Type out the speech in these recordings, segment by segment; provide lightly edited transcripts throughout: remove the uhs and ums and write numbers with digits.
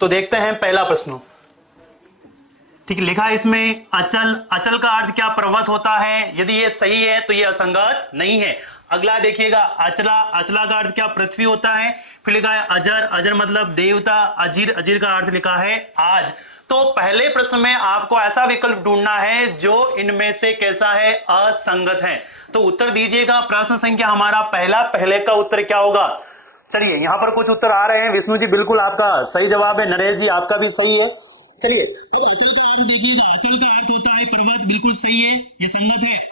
तो देखते हैं पहला प्रश्न। ठीक है, लिखा है इसमें अचल। अचल का अर्थ क्या पर्वत होता है? यदि ये सही है तो ये असंगत नहीं है। अगला देखिएगा अचला। अचला का अर्थ क्या पृथ्वी होता है। फिर लिखा है अजर। अजर मतलब देवता। अजीर। अजीर का अर्थ लिखा है आज। तो पहले प्रश्न में आपको ऐसा विकल्प ढूंढना है जो इनमें से कैसा है, असंगत है। तो उत्तर दीजिएगा। प्रश्न संख्या हमारा पहला, पहले का उत्तर क्या होगा? चलिए यहां पर कुछ उत्तर आ रहे हैं। विष्णु जी बिल्कुल आपका सही जवाब है। नरेश जी आपका भी सही है। चलिए अब अचल का अर्थ देखिएगा। अचल का अर्थ होता है पर्वत, बिल्कुल सही है, ये संगत है।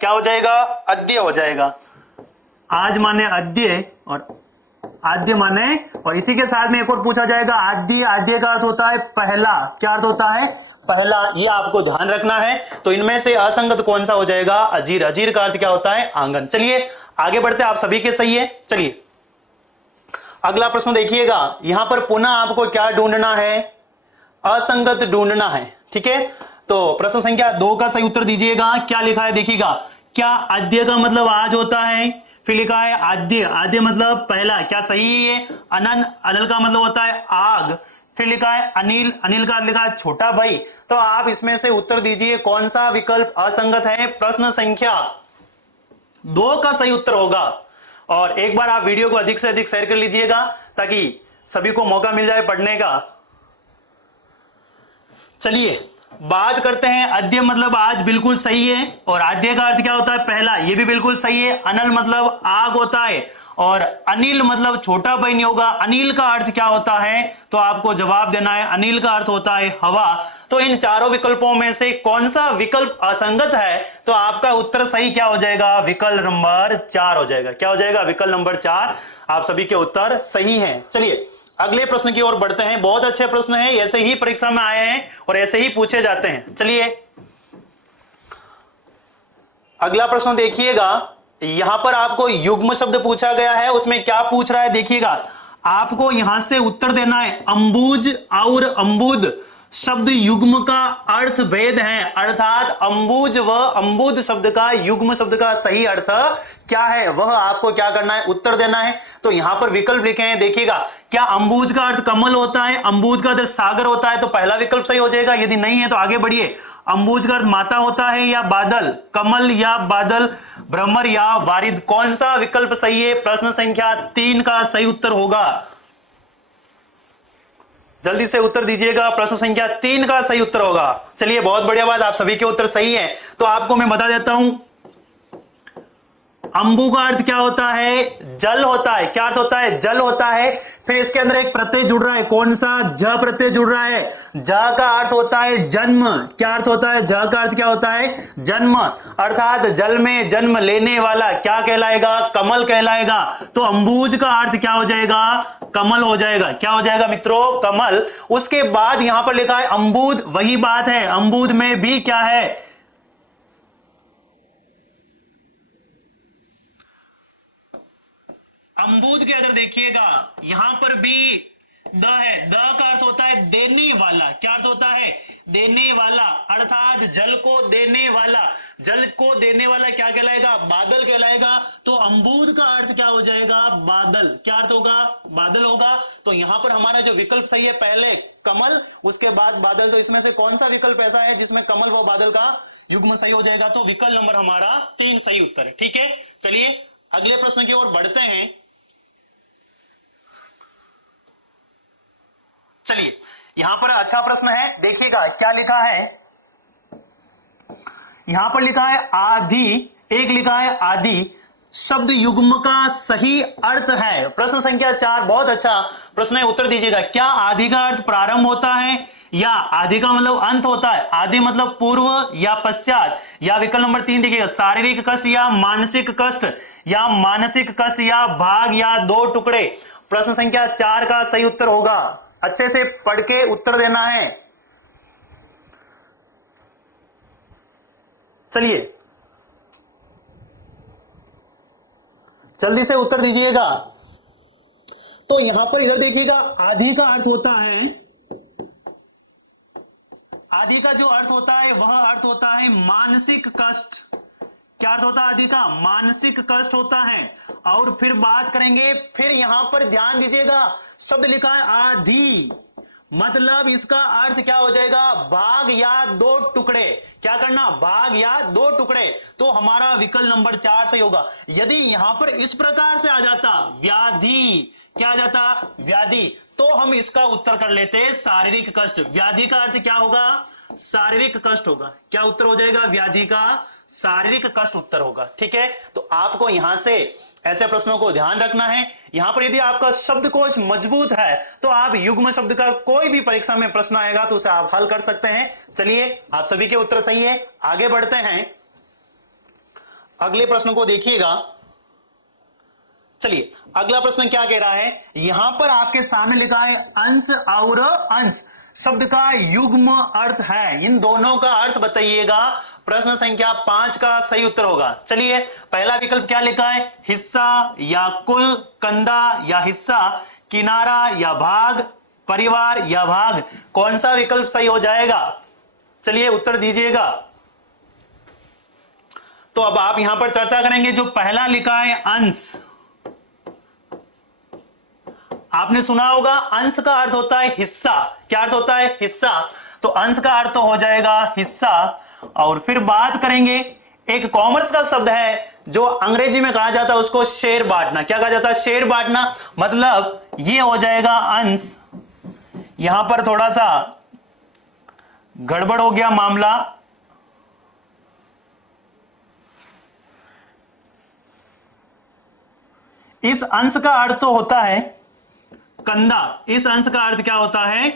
क्या हो जाएगा? अद्य हो जाएगा। आज माने अद्य और आद्य माने, और इसी के साथ में एक और पूछा जाएगा आद्य। आद्य का अर्थ होता है पहला। क्या अर्थ होता है? पहला। ये आपको ध्यान रखना है। तो इनमें से असंगत कौन सा हो जाएगा? अजीर। अजीर का अर्थ क्या होता है? आंगन। चलिए आगे बढ़ते हैं, आप सभी के सही है। चलिए अगला प्रश्न देखिएगा। यहां पर पुनः आपको क्या ढूंढना है? असंगत ढूंढना है। ठीक है, तो प्रश्न संख्या 2 का सही उत्तर दीजिएगा। क्या लिखा है देखिएगा। क्या आद्य का मतलब आज होता है? फिर लिखा है आद्य। आद्य मतलब पहला। क्या सही है? अनन। अनल का मतलब होता है आग। फिर लिखा है अनिल। अनिल का लिखा है छोटा भाई। तो आप इसमें से उत्तर दीजिए कौन सा विकल्प असंगत है। प्रश्न संख्या 2 का सही उत्तर होगा। और एक बार आप वीडियो को अधिक से अधिक शेयर कर लीजिएगा ताकि सभी को मौका मिल जाए पढ़ने का। चलिए बात करते हैं। अद्य मतलब आज, बिल्कुल सही है। और आद्य का अर्थ क्या होता है? पहला। ये भी बिल्कुल सही है। अनल मतलब आग होता है। और अनिल मतलब छोटा भाई नहीं होगा। अनिल का अर्थ क्या होता है? तो आपको जवाब देना है। अनिल का अर्थ होता है हवा। तो इन चारों विकल्पों में से कौन सा विकल्प असंगत है? तो आपका उत्तर सही क्या हो जाएगा? विकल्प नंबर 4 हो जाएगा। क्या हो जाएगा? विकल्प नंबर 4। आप सभी के उत्तर सही हैं। चलिए अगले प्रश्न की ओर बढ़ते हैं। बहुत अच्छे प्रश्न हैं, ऐसे ही परीक्षा में आए हैं और ऐसे ही पूछे जाते हैं। चलिए अगला प्रश्न देखिएगा। यहां पर आपको युग्म शब्द पूछा गया है। उसमें क्या पूछ रहा है देखिएगा। आपको यहां से उत्तर देना है अंबुज और अंबुद शब्द युग्म का अर्थ भेद है। अर्थात अंबुज व अंबुद शब्द का युग्म शब्द का सही अर्थ क्या है, वह आपको क्या करना है? उत्तर देना है। तो यहां पर विकल्प लिखे हैं देखिएगा। क्या अंबुज का अर्थ कमल होता है? अंबुज का अर्थ सागर होता है? तो पहला विकल्प सही हो जाएगा। यदि नहीं है तो आगे बढ़िए। अंबुज का अर्थ माता होता है या बादल? कमल या बादल, भ्रमर या वारिद, कौन सा विकल्प सही है? प्रश्न संख्या 3 का सही उत्तर होगा। जल्दी से उत्तर दीजिएगा। प्रश्न संख्या 3 का सही उत्तर होगा। चलिए बहुत बढ़िया बात, आप सभी के उत्तर सही हैं। तो आपको मैं बता देता हूं अंबु का अर्थ क्या होता है? जल होता है। क्या अर्थ होता है? जल होता है। फिर इसके अंदर एक प्रत्यय जुड़ रहा है। कौन सा? ज प्रत्यय जुड़ रहा है। ज का अर्थ होता है जन्म। क्या अर्थ होता है? ज का अर्थ क्या होता है? जन्म। अर्थात जल में जन्म लेने वाला क्या कहलाएगा? कमल कहलाएगा। तो अंबुज का अर्थ क्या हो जाएगा? कमल हो जाएगा। क्या हो जाएगा मित्रों? कमल। उसके बाद यहां पर लिखा है अंबुद। वही बात है, अंबुद में भी क्या है? अंबुद के अंदर देखिएगा यहां पर भी द है। द का अर्थ होता है देने वाला। क्या अर्थ होता है? देने वाला। अर्थात जल को देने वाला। जल को देने वाला क्या कहलाएगा? बादल कहलाएगा। तो अंबुद का अर्थ क्या हो जाएगा? बादल। क्या अर्थ होगा? बादल होगा। तो यहां पर हमारा जो विकल्प सही है, पहले कमल उसके बाद बादल। तो इसमें से कौन सा विकल्प ऐसा है जिसमें कमल व बादल का युग्म सही हो जाएगा? तो विकल्प नंबर हमारा 3 सही उत्तर है। ठीक है, चलिए अगले प्रश्न की ओर बढ़ते हैं। चलिए यहां पर अच्छा प्रश्न है, देखिएगा क्या लिखा है। यहां पर लिखा है आदि। एक लिखा है आदि शब्द युग्म का सही अर्थ है। प्रश्न संख्या 4 बहुत अच्छा प्रश्न है, उत्तर दीजिएगा। क्या आदि का अर्थ प्रारंभ होता है या आदि का मतलब अंत होता है, आदि मतलब पूर्व या पश्चात, या विकल्प नंबर 3 देखिएगा शारीरिक कष्ट या मानसिक कष्ट, या मानसिक कष्ट, या भाग, या 2 टुकड़े। प्रश्न संख्या 4 का सही उत्तर होगा। अच्छे से पढ़ के उत्तर देना है। चलिए जल्दी से उत्तर दीजिएगा। तो यहां पर इधर देखिएगा, आदि का अर्थ होता है, आदि का जो अर्थ होता है वह अर्थ होता है मानसिक कष्ट। क्या अर्थ होता है आदि का? मानसिक कष्ट होता है। और फिर बात करेंगे, फिर यहां पर ध्यान दीजिएगा, शब्द लिखा है आदि, मतलब इसका अर्थ क्या हो जाएगा? भाग या 2 टुकड़े। क्या करना? भाग या 2 टुकड़े। तो हमारा विकल्प नंबर 4 सही होगा। यदि यहां पर इस प्रकार से आ जाता व्याधि, क्या आ जाता? व्याधि, तो हम इसका उत्तर कर लेते शारीरिक कष्ट। व्याधि का अर्थ क्या होगा? शारीरिक कष्ट होगा। क्या उत्तर हो जाएगा? व्याधि का शारीरिक कष्ट उत्तर होगा। ठीक है, तो आपको यहां से ऐसे प्रश्नों को ध्यान रखना है। यहां पर यदि आपका शब्दकोश मजबूत है तो आप युग्म शब्द का कोई भी परीक्षा में प्रश्न आएगा तो उसे आप हल कर सकते हैं। चलिए, आप सभी के उत्तर सही है, आगे बढ़ते हैं। अगले प्रश्न को देखिएगा। चलिए, अगला प्रश्न क्या कह रहा है? यहां पर आपके सामने लिखा है अंश और अंश शब्द का युग्म अर्थ है। इन दोनों का अर्थ बताइएगा। प्रश्न संख्या 5 का सही उत्तर होगा। चलिए, पहला विकल्प क्या लिखा है? हिस्सा या कुल, कंधा या हिस्सा, किनारा या भाग, परिवार या भाग। कौन सा विकल्प सही हो जाएगा? चलिए उत्तर दीजिएगा। तो अब आप यहां पर चर्चा करेंगे। जो पहला लिखा है अंश, आपने सुना होगा अंश का अर्थ होता है हिस्सा। क्या अर्थ होता है? हिस्सा। तो अंश का अर्थ तो हो जाएगा हिस्सा। और फिर बात करेंगे, एक कॉमर्स का शब्द है जो अंग्रेजी में कहा जाता है उसको शेयर बांटना। क्या कहा जाता है? शेयर बांटना। मतलब ये हो जाएगा अंश। यहां पर थोड़ा सा गड़बड़ हो गया मामला। इस अंश का अर्थ तो होता है कंधा। इस अंश का अर्थ क्या होता है?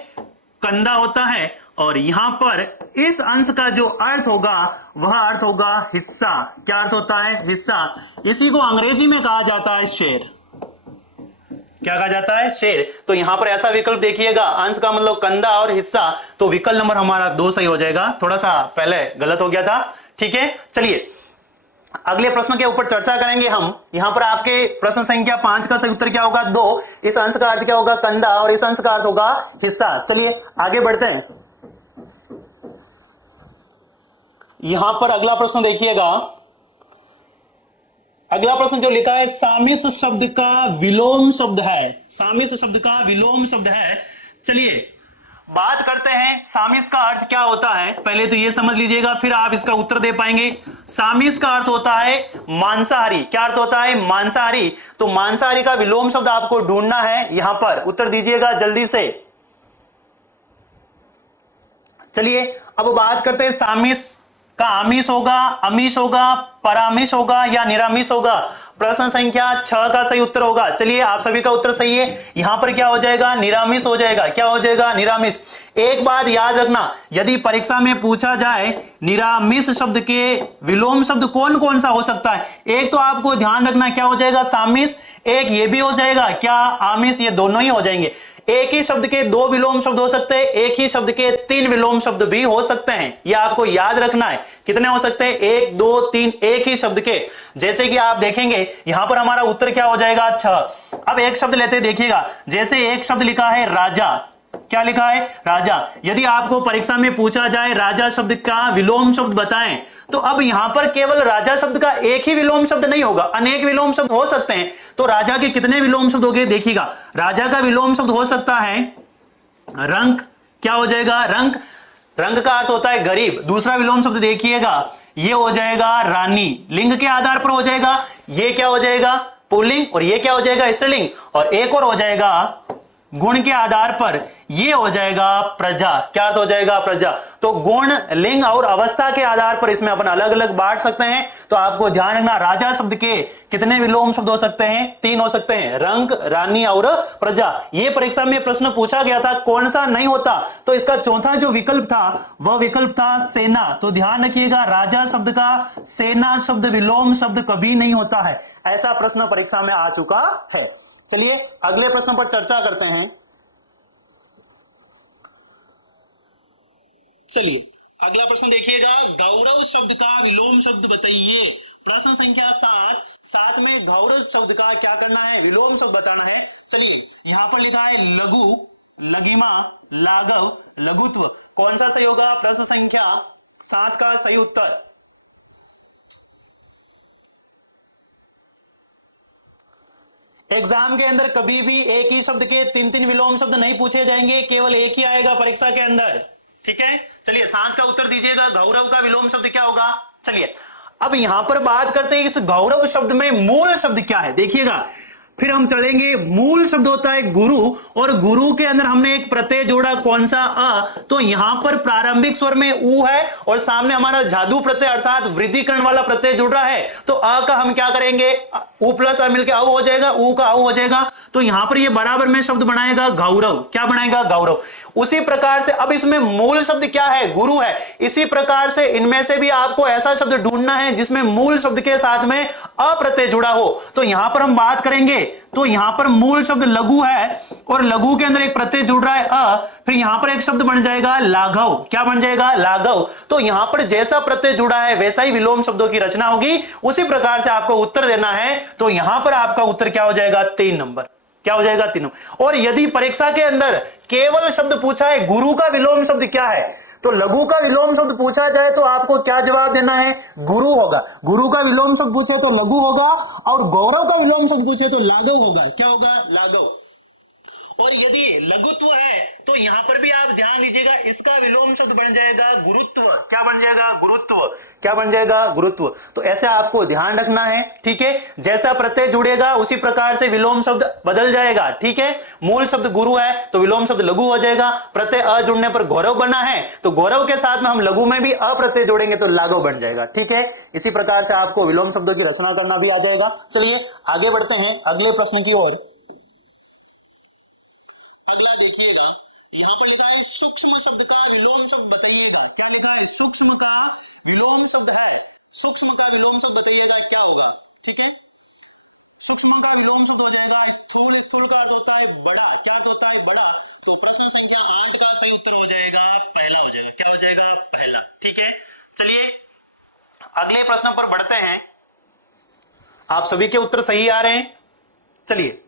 कंधा होता है। और यहां पर इस अंश का जो अर्थ होगा वह अर्थ होगा हिस्सा। क्या अर्थ होता है? हिस्सा। इसी को अंग्रेजी में कहा जाता है शेयर। क्या कहा जाता है? शेयर। तो यहां पर ऐसा विकल्प देखिएगा, अंश का मतलब कंधा और हिस्सा। तो विकल्प नंबर हमारा 2 सही हो जाएगा। थोड़ा सा पहले गलत हो गया था। ठीक है, चलिए अगले प्रश्न के ऊपर चर्चा करेंगे हम। यहां पर आपके प्रश्न संख्या 5 का सही उत्तर क्या होगा? 2। इस अंश का अर्थ क्या होगा? कंधा, और इस अंश का अर्थ होगा हिस्सा। चलिए आगे बढ़ते हैं। यहां पर अगला प्रश्न देखिएगा। अगला प्रश्न जो लिखा है सामिस शब्द का विलोम शब्द है। सामिस शब्द का विलोम शब्द है। चलिए बात करते हैं सामिस का अर्थ क्या होता है। पहले तो ये समझ लीजिएगा, फिर आप इसका उत्तर दे पाएंगे। सामिस का अर्थ होता है मांसाहारी। क्या अर्थ होता है? मांसाहारी। तो मांसाहारी का विलोम शब्द आपको ढूंढना है। यहां पर उत्तर दीजिएगा जल्दी से। चलिए अब बात करते हैं सामिस का आमिष होगा, अमीष होगा, परामिष होगा या निरामिष होगा। प्रश्न संख्या 6 का सही उत्तर होगा। चलिए आप सभी का उत्तर सही है। यहां पर क्या हो जाएगा? निरामिष हो जाएगा। क्या हो जाएगा? निरामिष। एक बात याद रखना, यदि परीक्षा में पूछा जाए निरामिष शब्द के विलोम शब्द कौन कौन सा हो सकता है, एक तो आपको ध्यान रखना क्या हो जाएगा? सामिष। एक ये भी हो जाएगा क्या? आमिष। ये दोनों ही हो जाएंगे। एक ही शब्द के 2 विलोम शब्द हो सकते हैं, एक ही शब्द के 3 विलोम शब्द भी हो सकते हैं। यह आपको याद रखना है। कितने हो सकते हैं? 1 2 3 एक ही शब्द के। जैसे कि आप देखेंगे यहां पर हमारा उत्तर क्या हो जाएगा? 6। अब एक शब्द लेते देखिएगा। जैसे एक शब्द लिखा है राजा। क्या लिखा है? राजा। यदि आपको परीक्षा में पूछा जाए राजा शब्द का विलोम शब्द बताएं, तो अब यहां पर केवल राजा शब्द का एक ही विलोम शब्द नहीं होगा, अनेक विलोम शब्द हो सकते हैं। तो राजा के कितने विलोम शब्द हो गए? देखिएगा, राजा का विलोम शब्द हो सकता है रंक। क्या हो जाएगा? रंक। रंक का अर्थ होता है गरीब। दूसरा विलोम शब्द देखिएगा, ये हो जाएगा रानी। लिंग के आधार पर हो जाएगा। ये क्या हो जाएगा? पुल्लिंग। और ये क्या हो जाएगा? स्त्रीलिंग। और एक और हो जाएगा गुण के आधार पर ये हो जाएगा प्रजा। क्या हो जाएगा? प्रजा। तो गुण, लिंग और अवस्था के आधार पर इसमें अपन अलग अलग बांट सकते हैं। तो आपको ध्यान रखना, राजा शब्द के कितने विलोम शब्द हो सकते हैं? 3 हो सकते हैं, रंक, रानी और प्रजा। ये परीक्षा में प्रश्न पूछा गया था, कौन सा नहीं होता? तो इसका चौथा जो विकल्प था वह विकल्प था सेना। तो ध्यान रखिएगा, राजा शब्द का सेना शब्द विलोम शब्द कभी नहीं होता है। ऐसा प्रश्न परीक्षा में आ चुका है। चलिए अगले प्रश्न पर चर्चा करते हैं। चलिए अगला प्रश्न देखिएगा, गौरव शब्द का विलोम शब्द बताइए। प्रश्न संख्या 7 में गौरव शब्द का क्या करना है? विलोम शब्द बताना है। चलिए यहां पर लिखा है लघु, लघिमा, लाघव, लघुत्व। कौन सा सही होगा? प्रश्न संख्या 7 का सही उत्तर एग्जाम के अंदर कभी भी एक ही शब्द के 3 विलोम शब्द नहीं पूछे जाएंगे, केवल एक ही आएगा परीक्षा के अंदर। ठीक है, चलिए 7 का उत्तर दीजिएगा, गौरव का विलोम शब्द क्या होगा? चलिए अब यहां पर बात करते हैं इस गौरव शब्द में मूल शब्द क्या है। देखिएगा, फिर हम चलेंगे, मूल शब्द होता है गुरु, और गुरु के अंदर हमने एक प्रत्यय जोड़ा, कौन सा? अ। तो यहां पर प्रारंभिक स्वर में उ है और सामने हमारा जादू प्रत्यय अर्थात वृद्धिकरण वाला प्रत्यय जुड़ रहा है। तो अ का हम क्या करेंगे? उ प्लस अ मिलकर औ हो जाएगा, उ का औ हो जाएगा। तो यहां पर ये बराबर में शब्द बनाएगा गौरव। क्या बनाएगा? गौरव। उसी प्रकार से अब इसमें मूल शब्द क्या है? गुरु है। इसी प्रकार से इनमें से भी आपको ऐसा शब्द ढूंढना है जिसमें मूल शब्द के साथ में अ प्रत्यय जुड़ा हो। तो यहां पर हम बात करेंगे, तो यहां पर मूल शब्द लघु है और लघु के अंदर एक प्रत्यय जुड़ रहा है अ, फिर यहां पर एक शब्द बन जाएगा लाघव। क्या बन जाएगा? लाघव। तो यहां पर जैसा प्रत्यय जुड़ा है वैसा ही विलोम शब्दों की रचना होगी। उसी प्रकार से आपको उत्तर देना है। तो यहां पर आपका उत्तर क्या हो जाएगा? 3 नंबर। क्या हो जाएगा? 3 नंबर। और यदि परीक्षा के अंदर केवल शब्द पूछा है गुरु का विलोम शब्द क्या है, तो लघु का विलोम शब्द पूछा जाए तो आपको क्या जवाब देना है? गुरु होगा। गुरु का विलोम शब्द पूछे तो लघु होगा, और गौरव का विलोम शब्द पूछे तो लाघव होगा। क्या होगा? लाघव। और यदि लघुत्व है तो यहां पर भी आप ध्यान दीजिएगा, इसका विलोम शब्द बन जाएगा गुरुत्व। क्या बन जाएगा? गुरुत्व। क्या बन जाएगा? गुरुत्व। तो ऐसे आपको ध्यान रखना है। ठीक है, जैसा प्रत्यय जुड़ेगा उसी प्रकार से विलोम शब्द बदल जाएगा। ठीक है, मूल शब्द गुरु है तो विलोम शब्द लघु हो जाएगा। प्रत्यय अ जुड़ने पर गौरव बना है तो गौरव के साथ में हम लघु में भी अ प्रत्यय जोड़ेंगे तो लाघव बन जाएगा। ठीक है, इसी प्रकार से आपको विलोम शब्दों की रचना करना भी आ जाएगा। चलिए आगे बढ़ते हैं अगले प्रश्न की ओर। अगला देखिएगा, यहां पर लिखा है सूक्ष्म शब्द का विलोम शब्द बताइएगा। क्या लिखा है? सूक्ष्म का विलोम शब्द है। सूक्ष्म का विलोम शब्द बताइएगा क्या होगा? ठीक है, सूक्ष्म का विलोम शब्द हो जाएगा स्थूल। स्थूल का अर्थ होता है बड़ा। क्या अर्थ होता है? बड़ा। तो प्रश्न संख्या 8 का सही उत्तर हो जाएगा पहला हो जाएगा। क्या हो जाएगा? पहला। ठीक है, चलिए अगले प्रश्न पर बढ़ते हैं। आप सभी के उत्तर सही आ रहे हैं। चलिए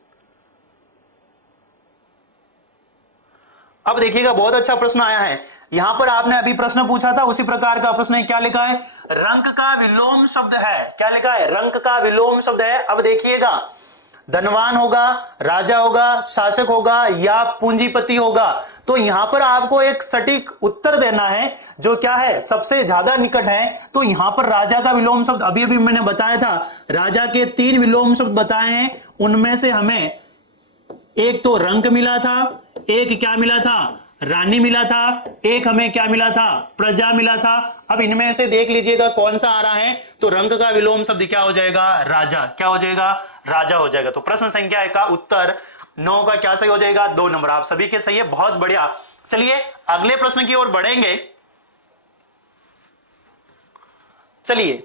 अब देखिएगा, बहुत अच्छा प्रश्न आया है। यहां पर आपने अभी प्रश्न पूछा था उसी प्रकार का प्रश्न है। क्या लिखा है? रंक का विलोम शब्द है। क्या लिखा है? रंक का विलोम शब्द है। अब देखिएगा, धनवान होगा, राजा होगा, शासक होगा या पूंजीपति होगा। तो यहां पर आपको एक सटीक उत्तर देना है जो क्या है? सबसे ज्यादा निकट है। तो यहां पर राजा का विलोम शब्द अभी अभी मैंने बताया था, राजा के 3 विलोम शब्द बताए हैं। उनमें से हमें एक तो रंक मिला था, एक क्या मिला था? रानी मिला था, एक हमें क्या मिला था? प्रजा मिला था। अब इनमें से देख लीजिएगा कौन सा आ रहा है। तो रंक का विलोम शब्द क्या हो जाएगा? राजा। क्या हो जाएगा? राजा हो जाएगा। तो प्रश्न संख्या का उत्तर 9 का क्या सही हो जाएगा? 2 नंबर। आप सभी के सही है, बहुत बढ़िया। चलिए अगले प्रश्न की ओर बढ़ेंगे। चलिए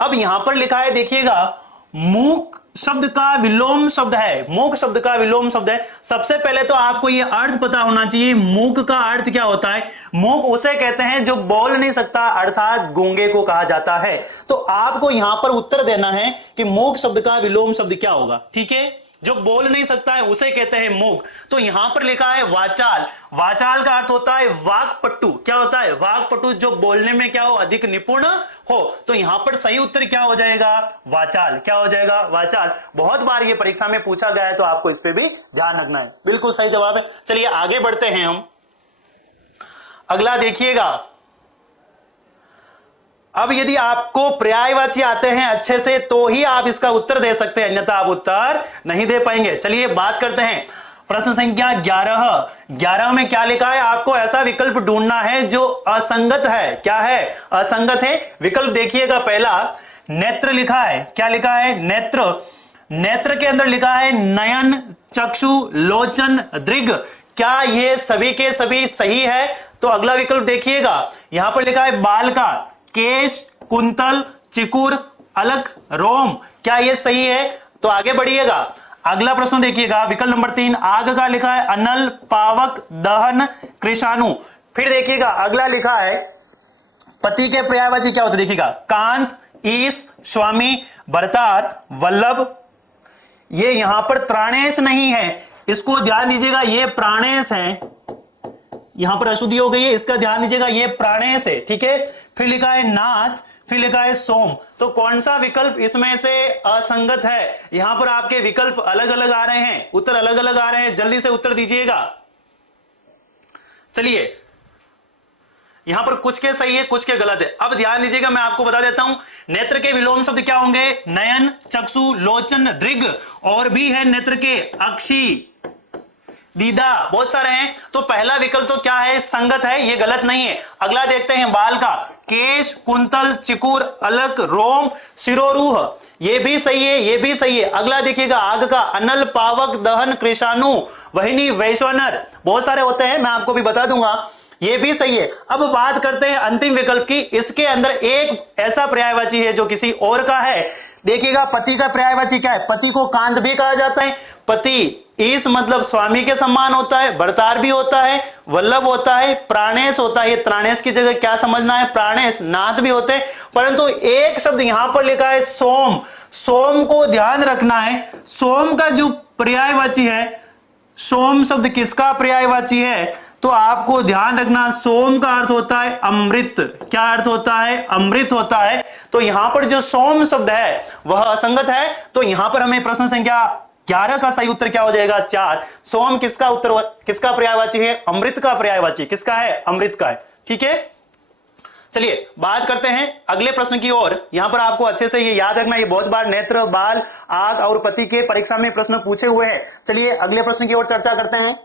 अब यहां पर लिखा है, देखिएगा, मूक शब्द का विलोम शब्द है। मूक शब्द का विलोम शब्द है। सबसे पहले तो आपको यह अर्थ पता होना चाहिए, मूक का अर्थ क्या होता है। मूक उसे कहते हैं जो बोल नहीं सकता, अर्थात गूंगे को कहा जाता है। तो आपको यहां पर उत्तर देना है कि मूक शब्द का विलोम शब्द क्या होगा। ठीक है, जो बोल नहीं सकता है उसे कहते हैं मूक। तो यहां पर लिखा है वाचाल। वाचाल का अर्थ होता है वाक्पटु। क्या होता है? वाक्पटु, जो बोलने में क्या हो? अधिक निपुण हो। तो यहां पर सही उत्तर क्या हो जाएगा? वाचाल। क्या हो जाएगा? वाचाल। बहुत बार ये परीक्षा में पूछा गया है तो आपको इस पे भी ध्यान रखना है। बिल्कुल सही जवाब है। चलिए आगे बढ़ते हैं हम। अगला देखिएगा, अब यदि आपको पर्यायवाची आते हैं अच्छे से तो ही आप इसका उत्तर दे सकते हैं, अन्यथा आप उत्तर नहीं दे पाएंगे। चलिए बात करते हैं प्रश्न संख्या 11। 11 में क्या लिखा है, आपको ऐसा विकल्प ढूंढना है जो असंगत है। क्या है, असंगत है। विकल्प देखिएगा, पहला नेत्र लिखा है। क्या लिखा है, नेत्र। नेत्र के अंदर लिखा है नयन, चक्षु, लोचन, दृग। क्या ये सभी के सभी सही है? तो अगला विकल्प देखिएगा, यहां पर लिखा है बाल का, केश, कुंतल, चिकुर, अलक, रोम। क्या ये सही है? तो आगे बढ़िएगा, अगला प्रश्न देखिएगा, विकल्प नंबर 3 आग का लिखा है अनल, पावक, दहन, कृषाणु। फिर देखिएगा अगला लिखा है पति के पर्यायवाची क्या होते, देखिएगा कांत, ईश, स्वामी, भरतार, वल्लभ। ये यहां पर त्राणेश नहीं है, इसको ध्यान दीजिएगा, ये प्राणेश है। यहां पर अशुद्धि हो गई है, इसका ध्यान दीजिएगा, ये प्राणेश है। ठीक है, फिर लिखा है नाथ, फिर लिखा है सोम। तो कौन सा विकल्प इसमें से असंगत है? यहां पर आपके विकल्प अलग अलग आ रहे हैं, उत्तर अलग अलग आ रहे हैं, जल्दी से उत्तर दीजिएगा। चलिए, यहां पर कुछ के सही है, कुछ के गलत है। अब ध्यान दीजिएगा, मैं आपको बता देता हूं, नेत्र के विलोम शब्द क्या होंगे, नयन, चक्षु, लोचन, दृग। और भी है नेत्र के अक्षी, दीदा, बहुत सारे हैं। तो पहला विकल्प तो क्या है, संगत है, ये गलत नहीं है। अगला देखते हैं बाल का, केश, कुंतल, चिकुर, अलक, रोम, शिरोरूह। ये भी सही है, ये भी सही है। अगला देखिएगा आग का, अनल, पावक, दहन, कृषाणु, वहिनी, वैश्वानर। बहुत सारे होते हैं, मैं आपको भी बता दूंगा, ये भी सही है। अब बात करते हैं अंतिम विकल्प की। इसके अंदर एक ऐसा पर्यायवाची है जो किसी और का है। देखिएगा पति का पर्यायवाची क्या है, पति को कांत भी कहा जाता है। पति ईस मतलब स्वामी के समान होता है, भरतार भी होता है, वल्लभ होता है, प्राणेश होता है। ये त्राणेश की जगह क्या समझना है, प्राणेश, नाथ भी होते हैं। परंतु एक शब्द यहां पर लिखा है सोम। सोम को ध्यान रखना है, सोम का जो पर्यायवाची है, सोम शब्द किसका पर्यायवाची है? तो आपको ध्यान रखना, सोम का अर्थ होता है अमृत। क्या अर्थ होता है, अमृत होता है। तो यहां पर जो सोम शब्द है वह असंगत है। तो यहां पर हमें प्रश्न संख्या 11 का सही उत्तर क्या हो जाएगा, 4। सोम किसका उत्तर, किसका पर्यायवाची है, अमृत का पर्यायवाची। किसका है, अमृत का है। ठीक है, चलिए बात करते हैं अगले प्रश्न की ओर। यहां पर आपको अच्छे से ये याद रखना, ये बहुत बार नेत्र, बाल, आग और पति के परीक्षा में प्रश्न पूछे हुए हैं। चलिए अगले प्रश्न की ओर चर्चा करते हैं।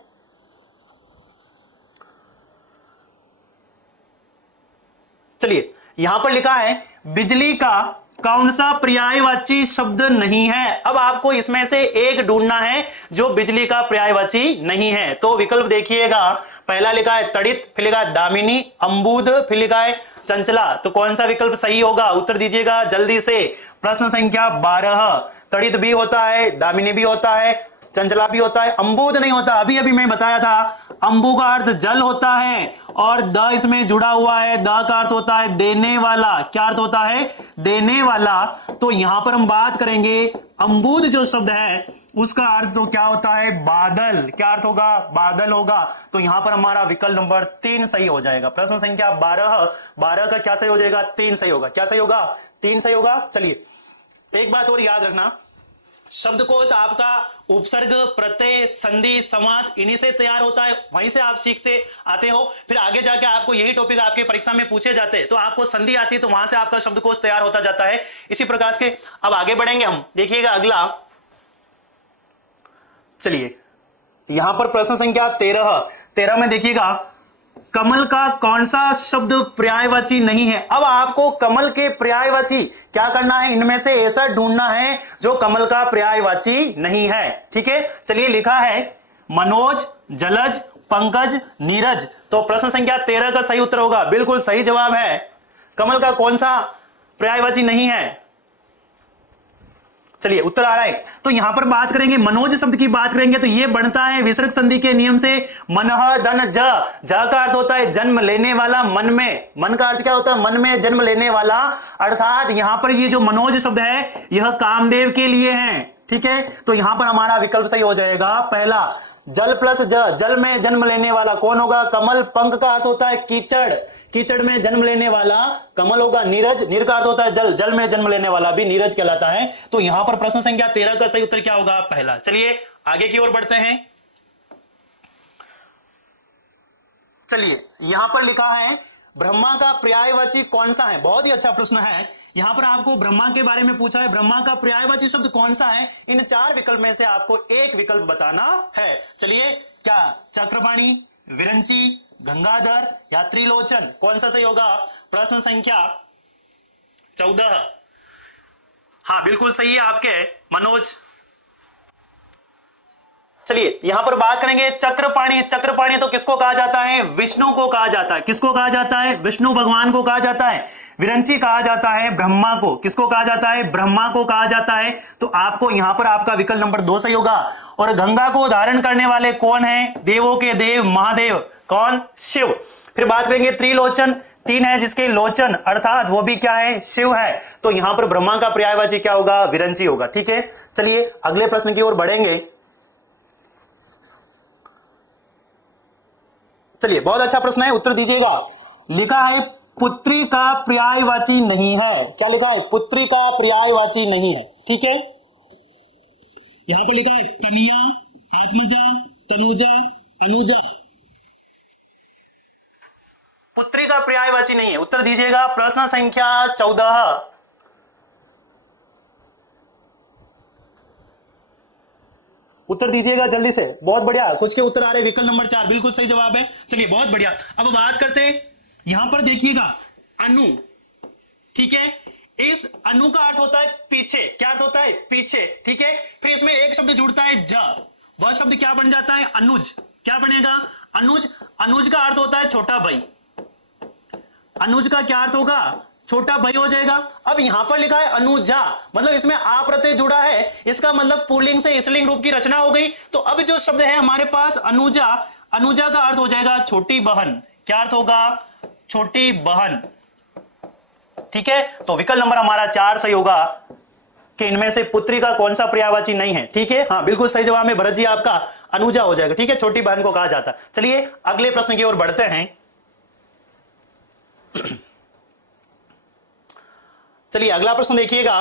चलिए यहां पर लिखा है बिजली का कौन सा पर्यायवाची शब्द नहीं है। अब आपको इसमें से एक ढूंढना है जो बिजली का पर्यायवाची नहीं है। तो विकल्प देखिएगा, पहला लिखा है तड़ित, फिर लिखा है दामिनी, अंबुद, फिर लिखा है चंचला। तो कौन सा विकल्प सही होगा, उत्तर दीजिएगा जल्दी से। प्रश्न संख्या 12। तड़ित भी होता है, दामिनी भी होता है, चंचला भी होता है, अंबुद नहीं होता। अभी अभी मैं बताया था, अंबु का अर्थ जल होता है और द इसमें जुड़ा हुआ है, द का अर्थ होता है देने वाला। क्या अर्थ होता है, देने वाला। तो यहां पर हम बात करेंगे अंबुद जो शब्द है उसका अर्थ तो क्या होता है, बादल। क्या अर्थ होगा, बादल होगा। तो यहां पर हमारा विकल्प नंबर 3 सही हो जाएगा। प्रश्न संख्या 12 का क्या सही हो जाएगा, 3 सही होगा। क्या सही होगा, 3 सही होगा। चलिए एक बात और याद रखना, शब्दकोश आपका उपसर्ग, प्रत्यय, संधि, समास इन्हीं से तैयार होता है, वहीं से आप सीखते आते हो। फिर आगे जाके आपको यही टॉपिक आपके परीक्षा में पूछे जाते हैं, तो आपको संधि आती है तो वहां से आपका शब्दकोश तैयार होता जाता है। इसी प्रकार के अब आगे बढ़ेंगे हम। देखिएगा अगला, चलिए यहां पर प्रश्न संख्या 13 में देखिएगा कमल का कौन सा शब्द पर्यायवाची नहीं है। अब आपको कमल के पर्यायवाची क्या करना है, इनमें से ऐसा ढूंढना है जो कमल का पर्यायवाची नहीं है। ठीक है, चलिए लिखा है मनोज, जलज, पंकज, नीरज। तो प्रश्न संख्या 13 का सही उत्तर होगा, बिल्कुल सही जवाब है। कमल का कौन सा पर्यायवाची नहीं है, चलिए उत्तर आ रहा है। तो यहां पर बात करेंगे, मनोज शब्द की बात करेंगे तो यह बनता है विसर्ग संधि के नियम से मनः धन ज। ज का अर्थ होता है जन्म लेने वाला, मन में, मन का अर्थ क्या होता है, मन में जन्म लेने वाला। अर्थात यहां पर ये जो मनोज शब्द है यह कामदेव के लिए है। ठीक है, तो यहां पर हमारा विकल्प सही हो जाएगा पहला, जल प्लस ज, जल में जन्म लेने वाला कौन होगा, कमल। पंक का अर्थ होता है कीचड़, कीचड़ में जन्म लेने वाला कमल होगा। नीरज, नीर का अर्थ होता है जल, जल में जन्म लेने वाला भी नीरज कहलाता है। तो यहां पर प्रश्न संख्या 13 का सही उत्तर क्या होगा, पहला। चलिए आगे की ओर बढ़ते हैं। चलिए यहां पर लिखा है ब्रह्मा का पर्यायवाची कौन सा है? बहुत ही अच्छा प्रश्न है। यहां पर आपको ब्रह्मा के बारे में पूछा है, ब्रह्मा का पर्यायवाची शब्द कौन सा है? इन चार विकल्प में से आपको एक विकल्प बताना है। चलिए, क्या चक्रपाणी, विरंची, गंगाधर या त्रिलोचन? कौन सा सही होगा? प्रश्न संख्या 14। हाँ, बिल्कुल सही है आपके मनोज। चलिए, यहां पर बात करेंगे चक्रपाणी। चक्रपाणी तो किसको कहा जाता है? विष्णु को कहा जाता है। किसको कहा जाता है? विष्णु भगवान को कहा जाता है। विरंची कहा जाता है ब्रह्मा को। किसको कहा जाता है? ब्रह्मा को कहा जाता है। तो आपको यहां पर आपका विकल्प नंबर 2 सही होगा। और गंगा को धारण करने वाले कौन है? देवों के देव महादेव। कौन? शिव। फिर बात करेंगे त्रिलोचन। तीन है जिसके लोचन, अर्थात वो भी क्या है? शिव है। तो यहां पर ब्रह्मा का पर्यायवाची क्या होगा? विरंची होगा। ठीक है, चलिए अगले प्रश्न की ओर बढ़ेंगे। चलिए, बहुत अच्छा प्रश्न है, उत्तर दीजिएगा। लिखा है पुत्री का पर्यायवाची नहीं है। क्या लिखा है? पुत्री का पर्यायवाची नहीं है। ठीक है, यहां पर लिखा है कन्या, आत्मजा, तनुजा, अनुजा। पुत्री का पर्यायवाची नहीं है। उत्तर दीजिएगा। प्रश्न संख्या 14। उत्तर दीजिएगा जल्दी से। बहुत बढ़िया, कुछ के उत्तर आ रहे। विकल्प नंबर 4 बिल्कुल सही जवाब है। चलिए, बहुत बढ़िया। अब बात करते, यहां पर देखिएगा अनु। ठीक है, इस अनु का अर्थ होता है पीछे। क्या अर्थ होता है? पीछे। ठीक है, फिर इसमें एक शब्द जुड़ता है ज। वह शब्द क्या बन जाता है? अनुज। क्या बनेगा? अनुज। अनुज का अर्थ होता है छोटा भाई। अनुज का क्या अर्थ होगा? छोटा भाई हो जाएगा। अब यहां पर लिखा है अनुजा, मतलब इसमें आ प्रत्यय जुड़ा है। इसका मतलब पुल्लिंग से स्त्रीलिंग रूप की रचना हो गई। तो अब जो शब्द है हमारे पास अनुजा, अनुजा का अर्थ हो जाएगा छोटी बहन। क्या अर्थ होगा? छोटी बहन। ठीक है, तो विकल्प नंबर हमारा 4 सही होगा कि इनमें से पुत्री का कौन सा पर्यायवाची नहीं है। ठीक है, हाँ बिल्कुल सही जवाब है भरत जी आपका, अनुजा हो जाएगा। ठीक है, छोटी बहन को कहा जाता है। चलिए अगले प्रश्न की ओर बढ़ते हैं। चलिए अगला प्रश्न देखिएगा।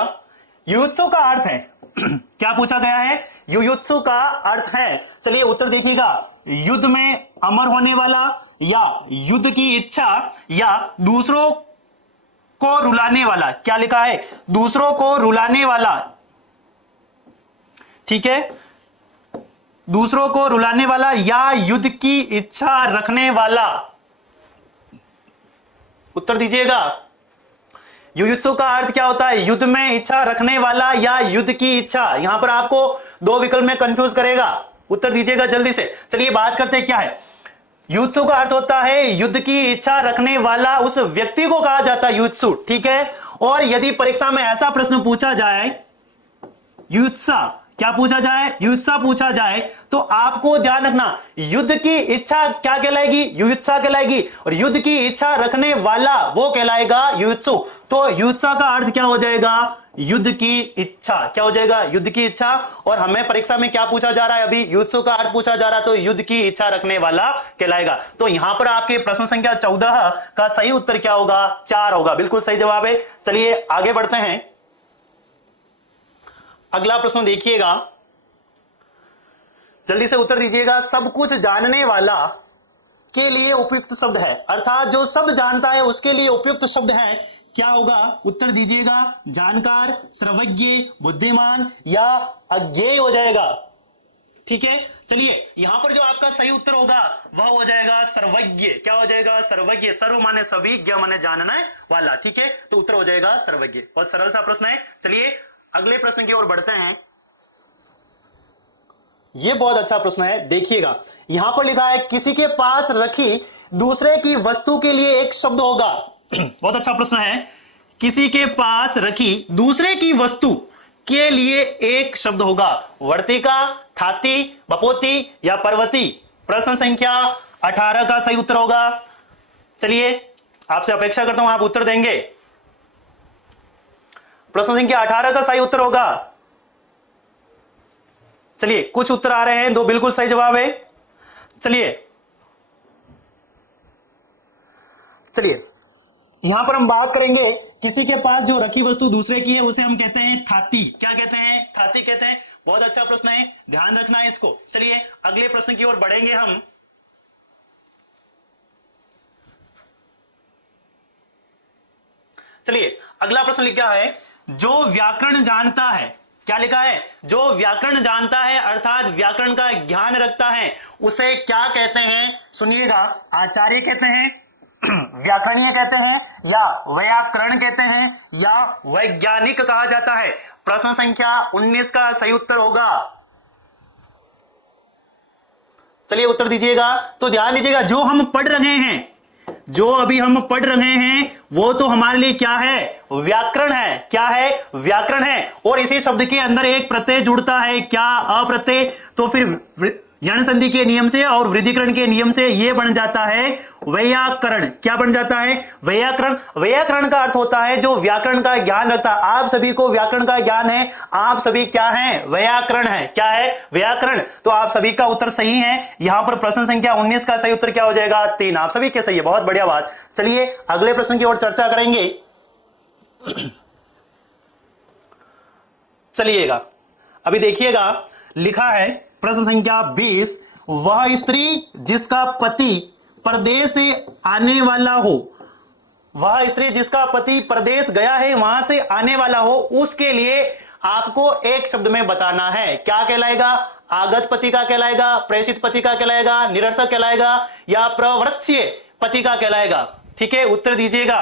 युयुत्सु का अर्थ है क्या पूछा गया है? युयुत्सु का अर्थ है, चलिए उत्तर देखिएगा, युद्ध में अमर होने वाला, या युद्ध की इच्छा, या दूसरों को रुलाने वाला। क्या लिखा है? दूसरों को रुलाने वाला। ठीक है, दूसरों को रुलाने वाला या युद्ध की इच्छा रखने वाला। उत्तर दीजिएगा। युयुत्सु का अर्थ क्या होता है? युद्ध में इच्छा रखने वाला या युद्ध की इच्छा। यहां पर आपको दो विकल्प में कंफ्यूज करेगा। उत्तर दीजिएगा जल्दी से। चलिए बात करते हैं क्या है। युयुत्सु का अर्थ होता है युद्ध की इच्छा रखने वाला, उस व्यक्ति को कहा जाता है युयुत्सु। ठीक है, और यदि परीक्षा में ऐसा प्रश्न पूछा जाए, युयुत्सा क्या पूछा जाए? युयुत्सा पूछा जाए, तो आपको ध्यान रखना युद्ध की इच्छा क्या कहलाएगी? युयुत्सा कहलाएगी। और युद्ध की इच्छा रखने वाला वो कहलाएगा युयुत्सु। तो युयुत्सा का अर्थ क्या हो जाएगा? युद्ध की इच्छा। क्या हो जाएगा? युद्ध की इच्छा। और हमें परीक्षा में क्या पूछा जा रहा है? अभी युयुत्सु का अर्थ पूछा जा रहा है, तो युद्ध की इच्छा रखने वाला कहलाएगा। तो यहां पर आपके प्रश्न संख्या 14 का सही उत्तर क्या होगा? 4 होगा। बिल्कुल सही जवाब है। चलिए आगे बढ़ते हैं। अगला प्रश्न देखिएगा, जल्दी से उत्तर दीजिएगा। सब कुछ जानने वाला के लिए उपयुक्त शब्द है, अर्थात जो सब जानता है उसके लिए उपयुक्त शब्द है, क्या होगा? उत्तर दीजिएगा। जानकार, सर्वज्ञ, बुद्धिमान या अज्ञेय हो जाएगा। ठीक है, चलिए यहां पर जो आपका सही उत्तर होगा वह हो जाएगा सर्वज्ञ। क्या हो जाएगा? सर्वज्ञ। सर्व माने सभी, ज्ञ माने जानने वाला। ठीक है, तो उत्तर हो जाएगा सर्वज्ञ। बहुत सरल सा प्रश्न है। चलिए अगले प्रश्न की ओर बढ़ते हैं। यह बहुत अच्छा प्रश्न है, देखिएगा। यहां पर लिखा है किसी के पास रखी दूसरे की वस्तु के लिए एक शब्द होगा। बहुत अच्छा प्रश्न है। किसी के पास रखी दूसरे की वस्तु के लिए एक शब्द होगा। वर्तिका, थाती, बपोती या पर्वती। प्रश्न संख्या 18 का सही उत्तर होगा। चलिए आपसे अपेक्षा करता हूं आप उत्तर देंगे। प्रश्न संख्या 18 का सही उत्तर होगा। चलिए कुछ उत्तर आ रहे हैं, दो बिल्कुल सही जवाब है। चलिए यहां पर हम बात करेंगे, किसी के पास जो रखी वस्तु दूसरे की है उसे हम कहते हैं थाती। क्या कहते हैं? थाती कहते हैं। बहुत अच्छा प्रश्न है, ध्यान रखना है इसको। चलिए अगले प्रश्न की ओर बढ़ेंगे हम। चलिए अगला प्रश्न लिखा है, जो व्याकरण जानता है, क्या लिखा है, जो व्याकरण जानता है अर्थात व्याकरण का ज्ञान रखता है उसे क्या कहते हैं? सुनिएगा, आचार्य कहते हैं, व्याकरणीय कहते हैं, या व्याकरण कहते हैं, या वैज्ञानिक कहा जाता है। प्रश्न संख्या 19 का सही उत्तर होगा, चलिए उत्तर दीजिएगा। तो ध्यान दीजिएगा, जो हम पढ़ रहे हैं, जो अभी हम पढ़ रहे हैं वो तो हमारे लिए क्या है? व्याकरण है। क्या है? व्याकरण है। और इसी शब्द के अंदर एक प्रत्यय जुड़ता है, क्या? अप्रत्यय। तो फिर यण संधि के नियम से और वृद्धिकरण के नियम से यह बन जाता है व्याकरण। क्या बन जाता है? व्याकरण। व्याकरण का अर्थ होता है जो व्याकरण का ज्ञान रखता है। आप सभी को व्याकरण का ज्ञान है, आप सभी क्या है? व्याकरण है। क्या है? व्याकरण। तो आप सभी का उत्तर सही है। यहां पर प्रश्न संख्या 19 का सही उत्तर क्या हो जाएगा? 3। आप सभी के सही है, बहुत बढ़िया बात। चलिए अगले प्रश्न की ओर चर्चा करेंगे। चलिएगा अभी देखिएगा, लिखा है प्रश्न संख्या 20, वह स्त्री जिसका पति परदेश से आने वाला हो, वह स्त्री जिसका पति परदेश गया है वहां से आने वाला हो, उसके लिए आपको एक शब्द में बताना है। क्या कहलाएगा? आगत पति का कहलाएगा, प्रेषित पति का कहलाएगा, निरर्थक कहलाएगा, या प्रवृत्स्य पति का कहलाएगा? ठीक है, उत्तर दीजिएगा।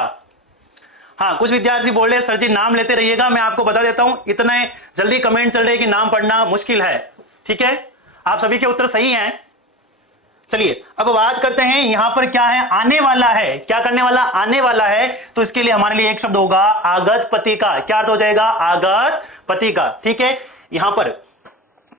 हाँ, कुछ विद्यार्थी बोल रहे सर जी नाम लेते रहिएगा, मैं आपको बता देता हूं, इतने जल्दी कमेंट चल रहे कि नाम पढ़ना मुश्किल है। ठीक है, आप सभी के उत्तर सही हैं। चलिए अब बात करते हैं, यहां पर क्या है? आने वाला है। क्या करने वाला? आने वाला है। तो इसके लिए हमारे लिए एक शब्द होगा आगत पति का। क्या अर्थ हो जाएगा? आगत पति का। ठीक है, यहां पर